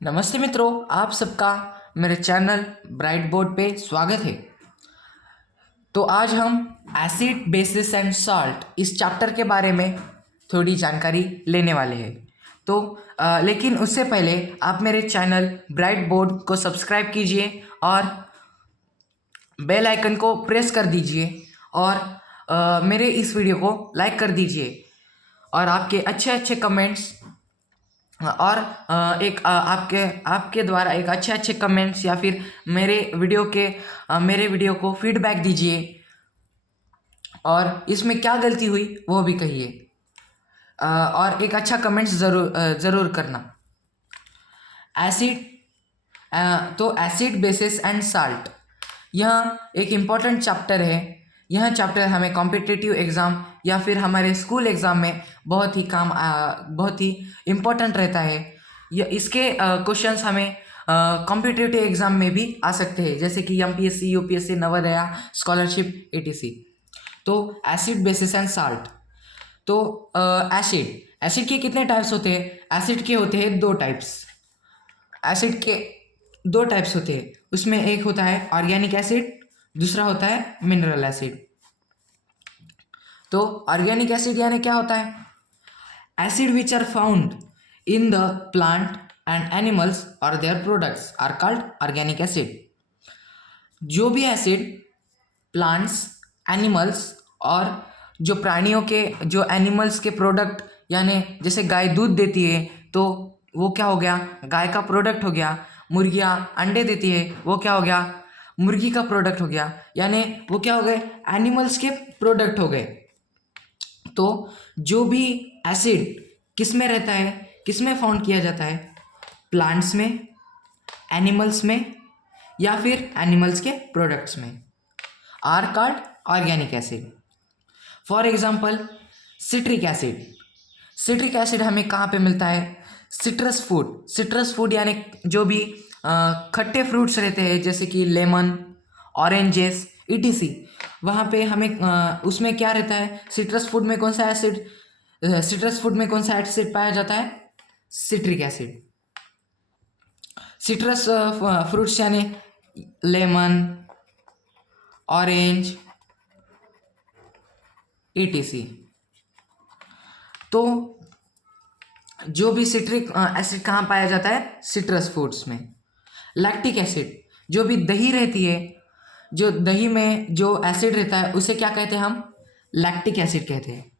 नमस्ते मित्रों, आप सबका मेरे चैनल ब्राइट बोर्ड पे स्वागत है। तो आज हम एसिड बेसिस एंड सॉल्ट इस चैप्टर के बारे में थोड़ी जानकारी लेने वाले हैं। तो लेकिन उससे पहले आप मेरे चैनल ब्राइट बोर्ड को सब्सक्राइब कीजिए और बेल आइकन को प्रेस कर दीजिए और मेरे इस वीडियो को लाइक कर दीजिए और आपके अच्छे अच्छे कमेंट्स और आपके आपके द्वारा एक अच्छे अच्छे कमेंट्स या फिर मेरे वीडियो को फीडबैक दीजिए और इसमें क्या गलती हुई वो भी कहिए और एक अच्छा कमेंट्स ज़रूर करना। एसिड तो एसिड बेसिस एंड साल्ट यह एक इम्पॉर्टेंट चैप्टर है। यह चैप्टर हमें कॉम्पिटिटिव एग्ज़ाम या फिर हमारे स्कूल एग्ज़ाम में बहुत ही इम्पोर्टेंट रहता है। इसके क्वेश्चंस हमें कॉम्पिटिटिव एग्ज़ाम में भी आ सकते हैं, जैसे कि MPSC, UPSC, Navodaya, scholarship, etc. तो एसिड बेसिस एंड साल्ट। तो एसिड के कितने टाइप्स होते हैं? एसिड के होते हैं दो टाइप्स। एसिड के दो टाइप्स होते हैं, उसमें एक होता है ऑर्गेनिक एसिड, दूसरा होता है मिनरल एसिड। तो ऑर्गेनिक एसिड यानी क्या होता है? Acid which are found in the plant and animals और their products are called organic acid. जो भी एसिड प्लांट्स, एनिमल्स और जो प्राणियों के, जो एनिमल्स के प्रोडक्ट, यानी जैसे गाय दूध देती है तो वो क्या हो गया? गाय का प्रोडक्ट हो गया। मुर्गियाँ अंडे देती है, वो क्या हो गया? मुर्गी का प्रोडक्ट हो गया। यानी वो क्या हो गए? एनिमल्स के प्रोडक्ट हो गए। तो जो भी एसिड किस में रहता है, किस में फाउंड किया जाता है? प्लांट्स में, एनिमल्स में या फिर एनिमल्स के प्रोडक्ट्स में, are called organic acid. For example citric acid. Citric acid हमें कहाँ पे मिलता है? Citrus food. सिट्रस फूड यानी जो भी खट्टे फ्रूट्स रहते हैं, जैसे कि लेमन, ऑरेंजेस, ईटीसी, वहाँ पे हमें उसमें क्या रहता है? सिट्रस फूड में कौन सा एसिड पाया जाता है? Citric acid. सिट्रस फ्रूट्स यानी लेमन, ऑरेंज, ईटीसी। तो जो भी सिट्रिक एसिड कहाँ पाया जाता है? सिट्रस फ्रूट्स में। लैक्टिक एसिड, जो भी दही रहती है, जो दही में जो एसिड रहता है उसे क्या कहते हैं हम? लैक्टिक एसिड कहते हैं।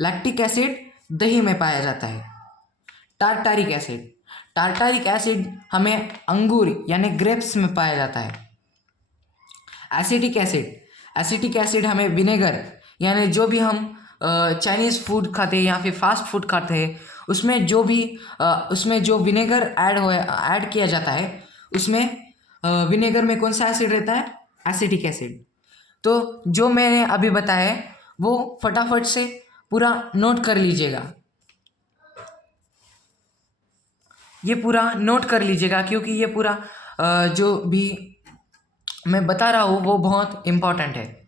लैक्टिक एसिड दही में पाया जाता है। Tartaric acid. टार्टारिक एसिड हमें अंगूर यानी ग्रेप्स में पाया जाता है। Acetic acid. एसिटिक एसिड हमें विनेगर, यानी जो भी हम चाइनीज़ फूड खाते हैं या फिर फास्ट फूड खाते हैं, उसमें जो विनेगर ऐड किया जाता है, उसमें विनेगर में कौन सा एसिड रहता है? Acetic acid. तो जो मैंने अभी बताया है वो फटाफट से पूरा नोट कर लीजिएगा। ये पूरा नोट कर लीजिएगा क्योंकि ये पूरा जो भी मैं बता रहा हूँ वो बहुत इम्पॉर्टेंट है।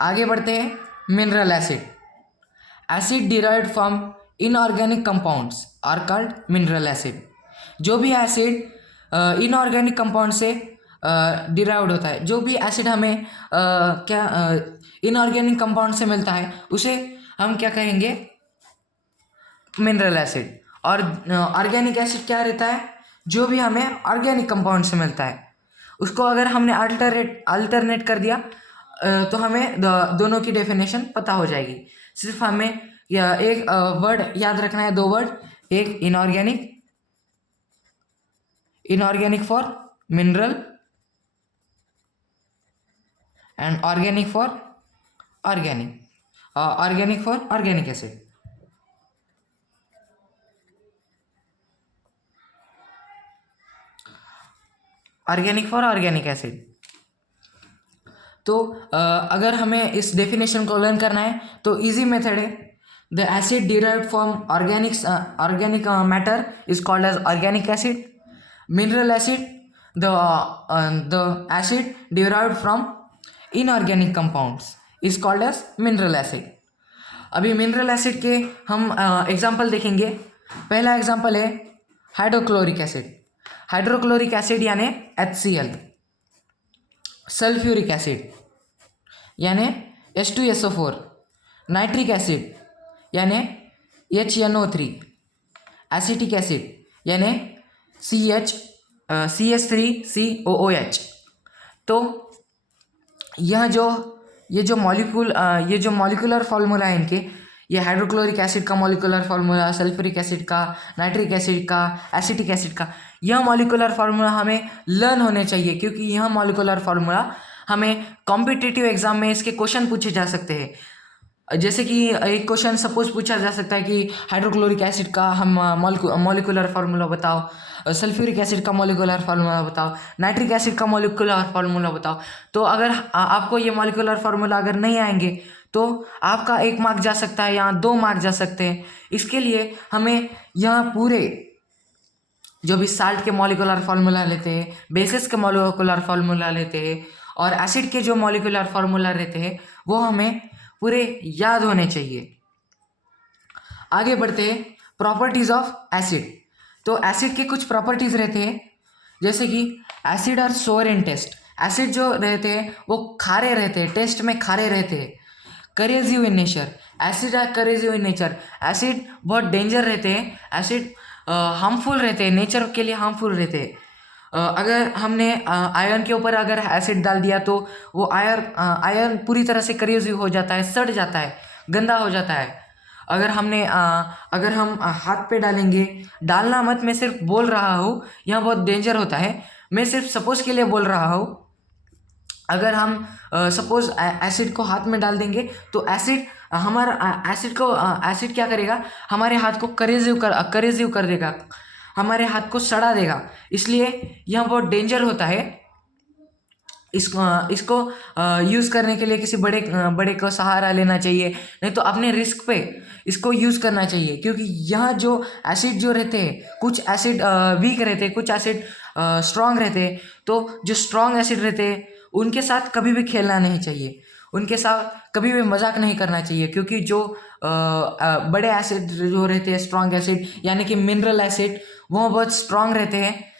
आगे बढ़ते हैं। Mineral acid. Acid derived from inorganic compounds are called mineral acid. जो भी एसिड इनऑर्गेनिक कंपाउंड से डिराइव्ड होता है, जो भी एसिड हमें इनऑर्गेनिक कंपाउंड से मिलता है, उसे हम क्या कहेंगे? Mineral acid. और ऑर्गेनिक एसिड क्या रहता है? जो भी हमें ऑर्गेनिक कंपाउंड से मिलता है, उसको अगर हमने अल्टरनेट कर दिया तो हमें दोनों की डेफिनेशन पता हो जाएगी। सिर्फ हमें एक वर्ड याद रखना है, दो वर्ड, एक inorganic for mineral and organic for organic acid. Organic for organic acid. तो अगर हमें इस डेफिनेशन को लर्न करना है तो इजी मेथड है। The acid derived from organic matter is called as organic acid. Mineral acid, the acid derived from inorganic compounds is called as mineral acid. अभी मिनरल एसिड के हम एग्जाम्पल देखेंगे। पहला एग्जाम्पल है हाइड्रोक्लोरिक एसिड, हाइड्रोक्लोरिक एसिड यानी HCl, sulphuric acid यानी H2SO4, nitric acid यानी HNO3, acetic acid यानी CH3COOH। तो ये जो मॉलिक्यूलर फार्मूला है इनके, ये हाइड्रोक्लोरिक एसिड का मॉलिक्यूलर फार्मूला, सल्फ्यूरिक एसिड का, नाइट्रिक एसिड का, एसिटिक एसिड का, यह मॉलिक्यूलर फार्मूला हमें लर्न होने चाहिए, क्योंकि यह मॉलिक्यूलर फार्मूला हमें कॉम्पिटिटिव एग्जाम में इसके क्वेश्चन पूछे जा सकते हैं। जैसे कि एक क्वेश्चन सपोज पूछा जा सकता है कि हाइड्रोक्लोरिक एसिड का हम मॉलिक्यूलर फार्मूला बताओ, सल्फ्यूरिक एसिड का मॉलिक्यूलर फार्मूला बताओ, नाइट्रिक एसिड का मॉलिक्यूलर फार्मूला बताओ। तो अगर आपको ये मॉलिक्यूलर फार्मूला अगर नहीं आएंगे तो आपका 1 मार्क जा सकता है या 2 मार्क जा सकते हैं। इसके लिए हमें यहाँ पूरे जो भी साल्ट के मॉलिक्यूलर फार्मूला लेते हैं, बेसिस के मॉलिक्यूलर फार्मूला लेते हैं और एसिड के जो मॉलिक्यूलर फार्मूला रहते हैं वो हमें पूरे याद होने चाहिए। आगे बढ़ते हैं प्रॉपर्टीज ऑफ एसिड। तो एसिड के कुछ प्रॉपर्टीज रहते हैं, जैसे कि एसिड आर सोर इन टेस्ट, एसिड जो रहते हैं वो खारे रहते हैं, टेस्ट में खारे रहते हैं। Corrosive in nature, acid are corrosive in nature, acid बहुत डेंजर रहते हैं, एसिड हार्मफुल रहते हैं, नेचर के लिए हार्मफुल रहते हैं। अगर हमने आयरन के ऊपर अगर एसिड डाल दिया तो वो आयरन पूरी तरह से करेजिव हो जाता है, सड़ जाता है, गंदा हो जाता है। अगर हम हाथ पे डालेंगे, डालना मत, मैं सिर्फ बोल रहा हूँ, यह बहुत डेंजर होता है, मैं सिर्फ सपोज के लिए बोल रहा हूँ। अगर हम सपोज एसिड को हाथ में डाल देंगे तो एसिड क्या करेगा, हमारे हाथ को करेजिव कर देगा, हमारे हाथ को सड़ा देगा, इसलिए यह बहुत डेंजर होता है। इसको यूज़ करने के लिए किसी बड़े को सहारा लेना चाहिए, नहीं तो अपने रिस्क पे इसको यूज़ करना चाहिए। क्योंकि यहाँ जो एसिड जो रहते हैं, कुछ एसिड वीक रहते हैं, कुछ एसिड स्ट्रांग रहते हैं। तो जो स्ट्रांग एसिड रहते हैं उनके साथ कभी भी खेलना नहीं चाहिए, उनके साथ कभी भी मजाक नहीं करना चाहिए, क्योंकि जो बड़े एसिड जो रहते हैं, स्ट्रांग एसिड यानी कि मिनरल एसिड, वो बहुत स्ट्रांग रहते हैं,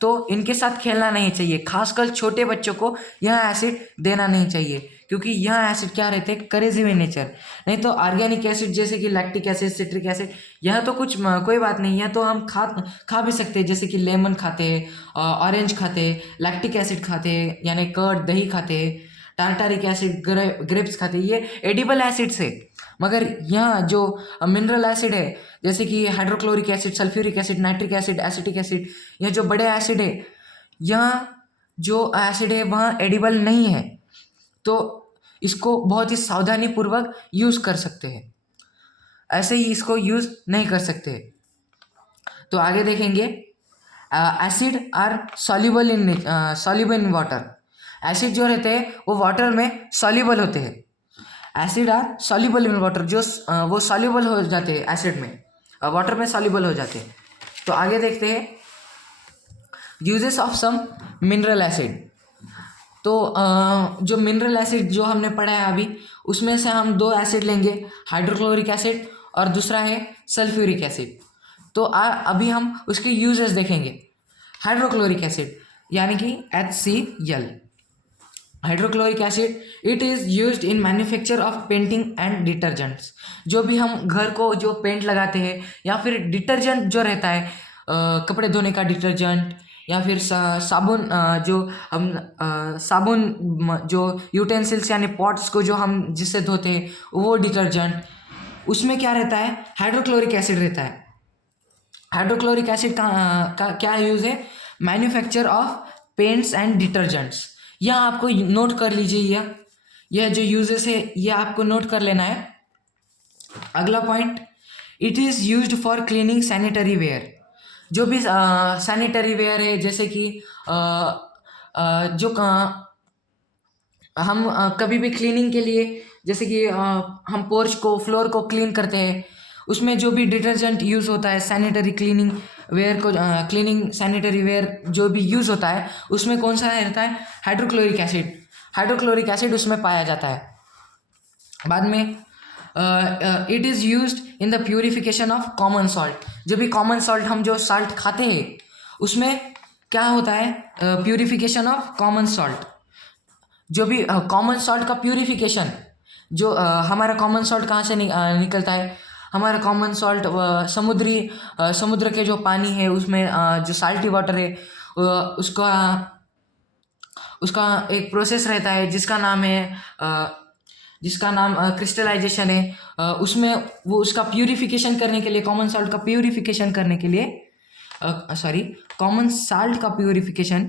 तो इनके साथ खेलना नहीं चाहिए। खासकर छोटे बच्चों को यह एसिड देना नहीं चाहिए, क्योंकि यह एसिड क्या रहते हैं, करेजिव इन नेचर। नहीं तो ऑर्गेनिक एसिड जैसे कि लैक्टिक एसिड, सिट्रिक एसिड, यह तो कोई बात नहीं, यह तो हम खा भी सकते हैं, जैसे कि लेमन खाते हैं, ऑरेंज खाते हैं, लैक्टिक एसिड खाते हैं यानी कर्ड, दही खाते हैं, टारटारिक एसिड, ग्रेप्स खाते हैं, ये एडिबल एसिड्स है। मगर यहाँ जो मिनरल एसिड है, जैसे कि hydrochloric acid, sulphuric acid, nitric acid, acetic acid, यह जो बड़े एसिड है, यहाँ जो एसिड है वहाँ एडिबल नहीं है, तो इसको बहुत ही सावधानी पूर्वक यूज़ कर सकते हैं, ऐसे ही इसको यूज़ नहीं कर सकते। तो आगे देखेंगे, acid are soluble in water. Acid जो रहते हैं वो वाटर में सॉल्युबल होते हैं, acid are soluble in water, जो वो सॉल्युबल हो जाते हैं एसिड में, वाटर में सॉल्युबल हो जाते हैं। तो आगे देखते हैं uses of some mineral acid. तो जो मिनरल एसिड जो हमने पढ़ा है अभी, उसमें से हम 2 एसिड लेंगे, हाइड्रोक्लोरिक एसिड और दूसरा है सल्फ्यूरिक एसिड। तो अभी हम उसके यूजेस देखेंगे। हाइड्रोक्लोरिक एसिड यानी कि HCl, hydrochloric acid, it is used in manufacture of painting and detergents. जो भी हम घर को जो पेंट लगाते हैं या फिर डिटर्जेंट जो रहता है, कपड़े धोने का डिटर्जेंट या फिर साबुन, जो हम साबुन जो यूटेंसिल्स यानी पॉट्स को जो हम जिससे धोते हैं वो डिटर्जेंट, उसमें क्या रहता है, हाइड्रोक्लोरिक एसिड रहता है। हाइड्रोक्लोरिक एसिड का क्या यूज़ है, manufacture of paints and detergents. यह आपको नोट कर लीजिए, यह जो यूजेस है यह आपको नोट कर लेना है। अगला point, it is used for cleaning sanitary ware. जो भी सैनिटरी वेयर है, जैसे कि जो हम कभी भी क्लीनिंग के लिए, जैसे कि हम पोर्च को, फ्लोर को क्लीन करते हैं, उसमें जो भी डिटर्जेंट यूज़ होता है, सैनिटरी क्लीनिंग वेयर को क्लीनिंग सैनिटरी वेयर जो भी यूज़ होता है, उसमें कौन सा रहता है, हाइड्रोक्लोरिक एसिड। हाइड्रोक्लोरिक एसिड उसमें पाया जाता है। बाद में it is used in the purification of common salt. जब भी कॉमन सॉल्ट हम जो सॉल्ट खाते हैं उसमें क्या होता है, प्यूरिफिकेशन ऑफ कॉमन सॉल्ट। जो भी कॉमन सॉल्ट का प्यूरिफिकेशन, जो हमारा कॉमन सॉल्ट कहाँ से निकलता है, हमारा कॉमन सॉल्ट समुद्र के जो पानी है उसमें जो साल्टी वाटर है उसका उसका एक प्रोसेस रहता है जिसका नाम क्रिस्टलाइजेशन है। उसमें वो उसका प्यूरिफिकेशन करने के लिए, कॉमन सॉल्ट का प्यूरिफिकेशन करने के लिए कॉमन सॉल्ट का प्यूरिफिकेशन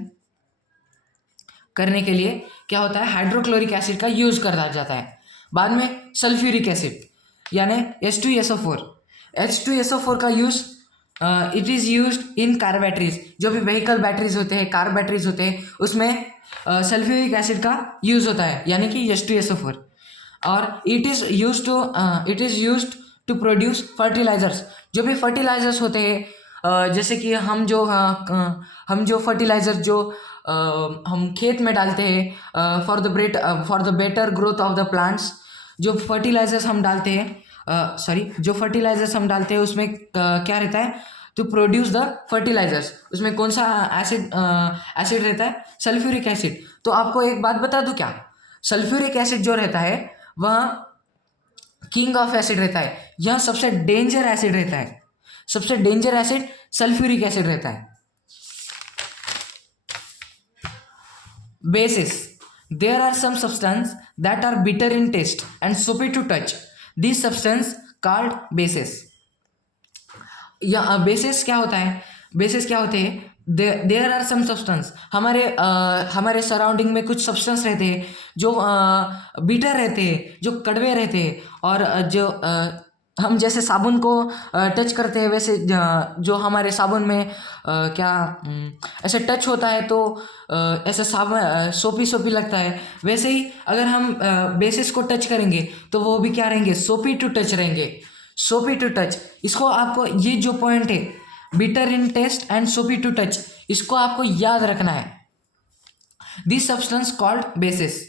करने के लिए क्या होता है, हाइड्रोक्लोरिक एसिड का यूज़ करा जाता है। बाद में सल्फ्यूरिक एसिड यानी H2SO4। H2SO4 का use it is used in car batteries. जो भी व्हीकल बैटरीज होते हैं, कार बैटरीज होते हैं, उसमें सल्फ्यूरिक एसिड का यूज़ होता है यानी कि H2SO4। और it is used to produce fertilizers. जो भी फर्टिलाइजर्स होते हैं, जैसे कि हम जो फर्टिलाइजर जो हम खेत में डालते हैं for the better growth of the plants, जो फर्टिलाइजर्स हम डालते हैं उसमें क्या रहता है, टू प्रोड्यूस द फर्टिलाइजर्स। उसमें कौन सा एसिड रहता है, सल्फ्यूरिक एसिड। तो आपको एक बात बता दूं क्या, सल्फ्यूरिक एसिड जो रहता है वह किंग ऑफ एसिड रहता है। यह सबसे डेंजर एसिड रहता है। सबसे डेंजर एसिड सल्फ्यूरिक एसिड रहता है। Bases. There are some substances that are bitter in taste and soapy to touch. These substances called bases. या बेसिस क्या होता है, बेसिस क्या होते हैं, देयर आर सम सब्सटेंस। हमारे सराउंडिंग में कुछ सब्सटेंस रहते हैं जो बीटर रहते हैं, जो कड़वे रहते हैं, और जो हम जैसे साबुन को टच करते हैं वैसे जो हमारे साबुन में ऐसे टच होता है तो ऐसा साबुन सोपी सोपी लगता है। वैसे ही अगर हम बेसिस को टच करेंगे तो वो भी क्या रहेंगे, सोपी टू टच रहेंगे। सोपी टू टच, इसको आपको, ये जो पॉइंट है bitter in taste and soapy to touch, इसको आपको याद रखना है। This substance called bases.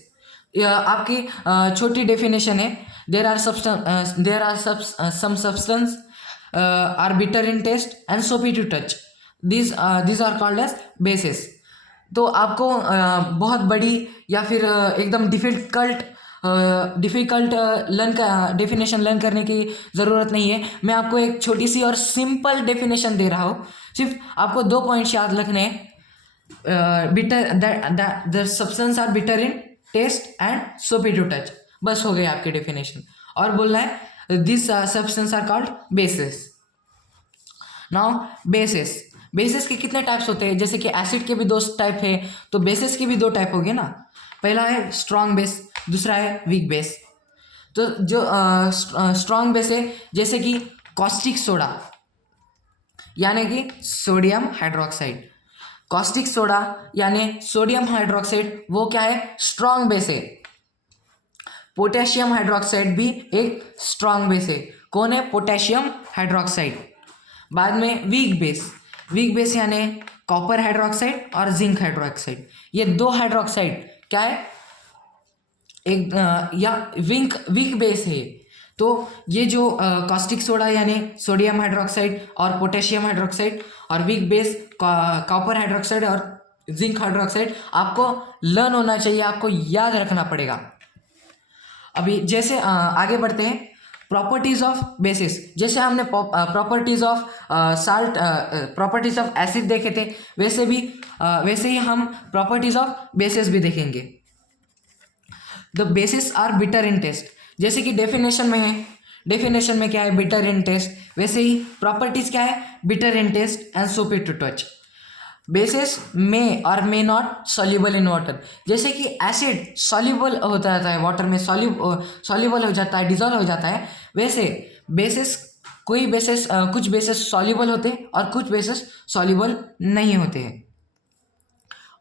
आपकी छोटी डेफिनेशन है, there are some substance are bitter in taste and soapy to touch, this are called as bases. तो आपको बहुत बड़ी या फिर एकदम डिफ़िकल्ट डेफिनेशन लर्न करने की ज़रूरत नहीं है। मैं आपको एक छोटी सी और सिंपल डेफिनेशन दे रहा हूँ। सिर्फ आपको 2 पॉइंट्स याद रखने हैं, the substance are bitter in taste and soapy to touch, बस हो गई आपकी डेफिनेशन। और बोलना है this substance are called bases. Now bases के कितने टाइप्स होते हैं, जैसे कि एसिड के भी 2 टाइप है, तो बेसिस के भी 2 टाइप हो गए ना। पहला है स्ट्रॉन्ग बेस, दूसरा है वीक बेस। तो जो स्ट्रॉन्ग बेस है जैसे कि कॉस्टिक सोडा यानी कि सोडियम हाइड्रोक्साइड। कॉस्टिक सोडा यानी सोडियम हाइड्रोक्साइड वो क्या है, स्ट्रॉन्ग बेस है। पोटेशियम हाइड्रोक्साइड भी एक स्ट्रॉन्ग बेस है। कौन है, पोटेशियम हाइड्रोक्साइड। बाद में वीक बेस यानी कॉपर हाइड्रोक्साइड और जिंक हाइड्रोक्साइड। ये 2 हाइड्रोक्साइड क्या है, एक या वीक बेस है। तो ये जो कॉस्टिक सोडा यानी सोडियम हाइड्रोक्साइड और पोटेशियम हाइड्रोक्साइड, और वीक बेस कॉपर हाइड्रोक्साइड और जिंक हाइड्रोक्साइड आपको लर्न होना चाहिए, आपको याद रखना पड़ेगा। अभी जैसे आगे बढ़ते हैं, प्रॉपर्टीज ऑफ बेसिस। जैसे हमने properties of salt, properties of acid देखे थे, वैसे ही हम प्रॉपर्टीज ऑफ बेसिस भी देखेंगे। The bases are bitter in taste, जैसे कि डेफिनेशन में क्या है, बिटर इन टेस्ट, वैसे ही प्रॉपर्टीज क्या है, bitter in taste and soapy to touch. Basis मे और may not soluble in water, जैसे कि एसिड सॉल्युबल होता रहता है वाटर में, सॉल्युबल हो जाता है, डिजॉल्व हो जाता है, वैसे बेसिस कुछ बेसिस सॉल्युबल होते हैं और कुछ बेसिस सॉल्युबल नहीं होते हैं।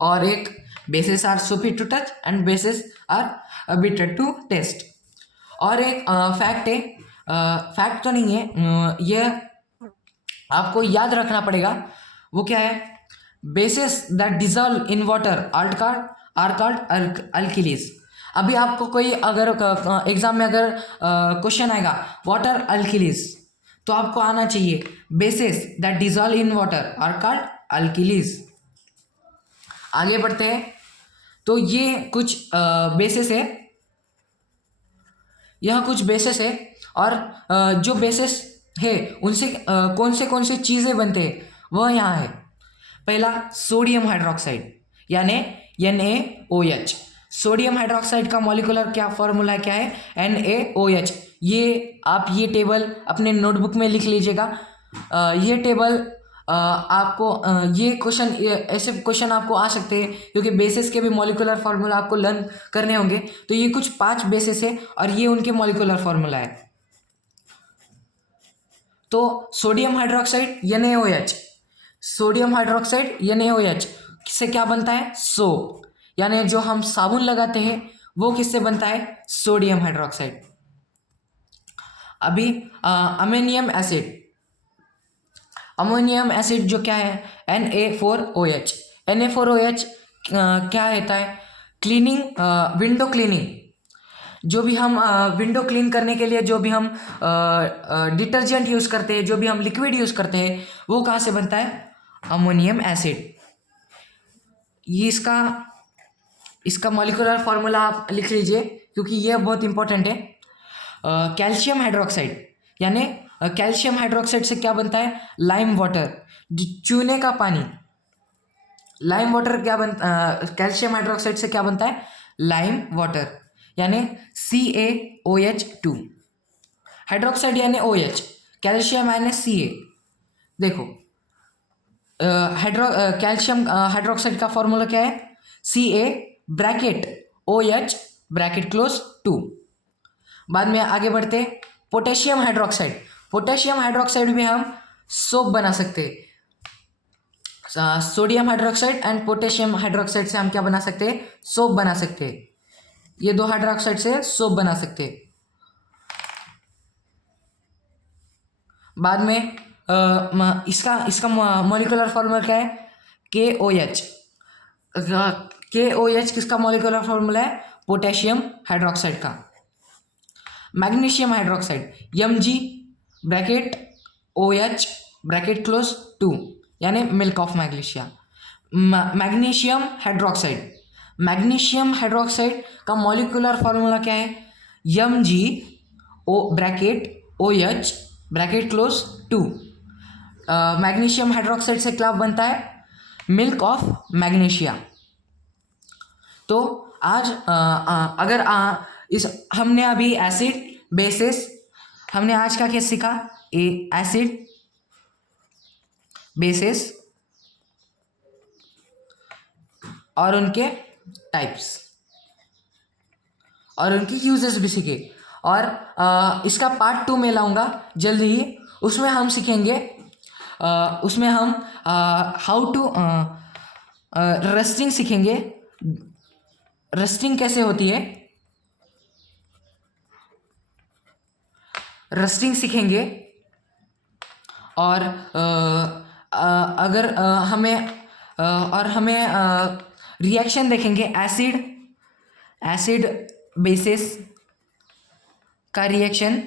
और एक bases are soapy to touch and bases are bitter to taste. और एक फैक्ट है, फैक्ट तो नहीं है, ये आपको याद रखना पड़ेगा। वो क्या है, bases that dissolve in water are called alkalis. अभी आपको कोई अगर एग्जाम में अगर क्वेश्चन आएगा व्हाट आर अल्किलीज, तो आपको आना चाहिए bases that dissolve in water are called alkalis. आगे बढ़ते हैं। तो ये कुछ बेसिस है, यह कुछ बेसिस है, और जो बेसिस है उनसे कौन से चीज़ें बनते हैं वह यहाँ है। पहला सोडियम हाइड्रोक्साइड यानी NaOH। सोडियम हाइड्रोक्साइड का मॉलिक्यूलर क्या फॉर्मूला क्या है? NaOH। ये आप ये टेबल अपने नोटबुक में लिख लीजिएगा। ये टेबल आपको ये क्वेश्चन, ऐसे क्वेश्चन आपको आ सकते हैं क्योंकि बेसिस के भी मॉलिक्यूलर फार्मूला आपको लर्न करने होंगे। तो ये कुछ 5 बेसिस है और ये उनके मॉलिक्यूलर फार्मूला है। तो sodium hydroxide NaOH, sodium hydroxide NaOH किससे क्या बनता है? सोप, यानी जो हम साबुन लगाते हैं वो किससे बनता है? Sodium hydroxide. अभी अमोनियम एसिड, अमोनियम एसिड जो क्या है? Na4OH। Na4OH क्या होता है? Cleaning, window cleaning. जो भी हम विंडो क्लीन करने के लिए जो भी हम डिटर्जेंट यूज़ करते हैं, जो भी हम लिक्विड यूज़ करते हैं, वो कहाँ से बनता है? Ammonium acid. ये इसका मॉलिक्यूलर फार्मूला आप लिख लीजिए क्योंकि ये बहुत इंपॉर्टेंट है। कैल्शियम हाइड्रोक्साइड, यानी कैल्शियम हाइड्रोक्साइड से क्या बनता है? लाइम वाटर, चूने का पानी। लाइम वाटर क्या कैल्शियम हाइड्रोक्साइड से क्या बनता है? लाइम वाटर, यानी CaOH2। हाइड्रोक्साइड यानी OH, कैल्शियम यानी Ca। देखो कैल्शियम हाइड्रोक्साइड का फॉर्मूला क्या है? Ca bracket OH bracket close 2। बाद में आगे बढ़ते, पोटेशियम हाइड्रोक्साइड। पोटेशियम हाइड्रोक्साइड में हम सोप बना सकते हैं। Sodium hydroxide and potassium hydroxide से हम क्या बना सकते हैं? सोप बना सकते हैं। ये दो हाइड्रोक्साइड से सोप बना सकते हैं। बाद में इसका मॉलिक्यूलर फॉर्मूला क्या है? KOH। KOH किसका मॉलिक्यूलर फॉर्मूला है? पोटेशियम हाइड्रोक्साइड का। Magnesium hydroxide Mg bracket OH bracket close 2, यानी milk of magnesia. Magnesium hydroxide, magnesium hydroxide का मॉलिक्यूलर फॉर्मूला क्या है? Mg bracket OH bracket close 2। Magnesium hydroxide से क्या बनता है? Milk of magnesia. तो आज अगर इस हमने अभी एसिड बेसिस, हमने आज का क्या सीखा? एसिड बेसिस और उनके टाइप्स और उनकी यूजेस भी सीखे। और इसका पार्ट 2 में लाऊंगा जल्दी ही। उसमें हम सीखेंगे, उसमें हम हाउ टू रस्टिंग सीखेंगे। रस्टिंग कैसे होती है, रस्टिंग सीखेंगे। और अगर हमें रिएक्शन देखेंगे, एसिड बेसिस का रिएक्शन,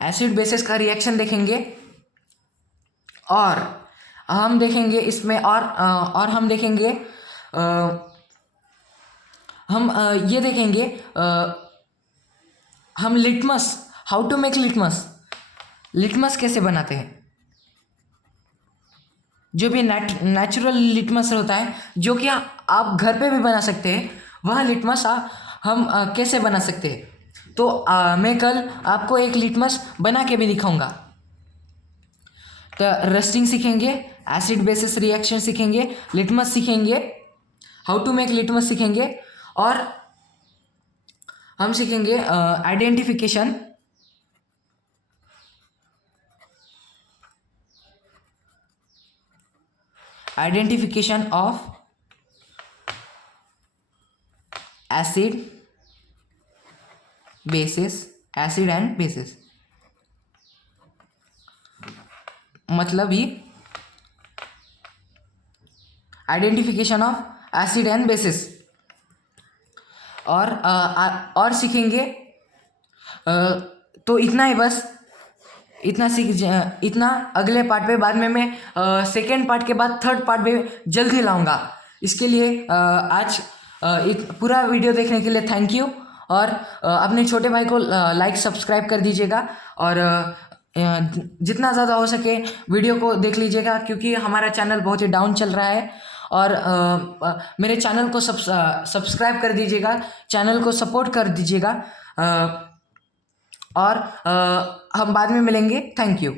एसिड बेसिस का रिएक्शन देखेंगे। और हम देखेंगे इसमें और हम देखेंगे ये देखेंगे हम litmus, how to make litmus, litmus कैसे बनाते हैं। जो भी नेचुरल लिटमस होता है जो कि आप घर पे भी बना सकते हैं, वह लिटमस हम कैसे बना सकते हैं। तो मैं कल आपको एक लिटमस बना के भी दिखाऊंगा। तो रस्टिंग सीखेंगे, एसिड बेसिस रिएक्शन सीखेंगे, लिटमस सीखेंगे, हाउ टू मेक लिटमस सीखेंगे, और हम सीखेंगे identification, identification of acid bases, acid and bases. मतलब ही identification of acid and bases. और सीखेंगे। तो इतना ही बस, इतना अगले पार्ट पे। बाद में मैं सेकेंड पार्ट के बाद थर्ड पार्ट में जल्दी लाऊंगा। इसके लिए आज पूरा वीडियो देखने के लिए थैंक यू। और अपने छोटे भाई को लाइक सब्सक्राइब कर दीजिएगा। और जितना ज़्यादा हो सके वीडियो को देख लीजिएगा, क्योंकि हमारा चैनल बहुत ही डाउन चल रहा है। और मेरे चैनल को सब्सक्राइब कर दीजिएगा, चैनल को सपोर्ट कर दीजिएगा। और हम बाद में मिलेंगे। Thank you.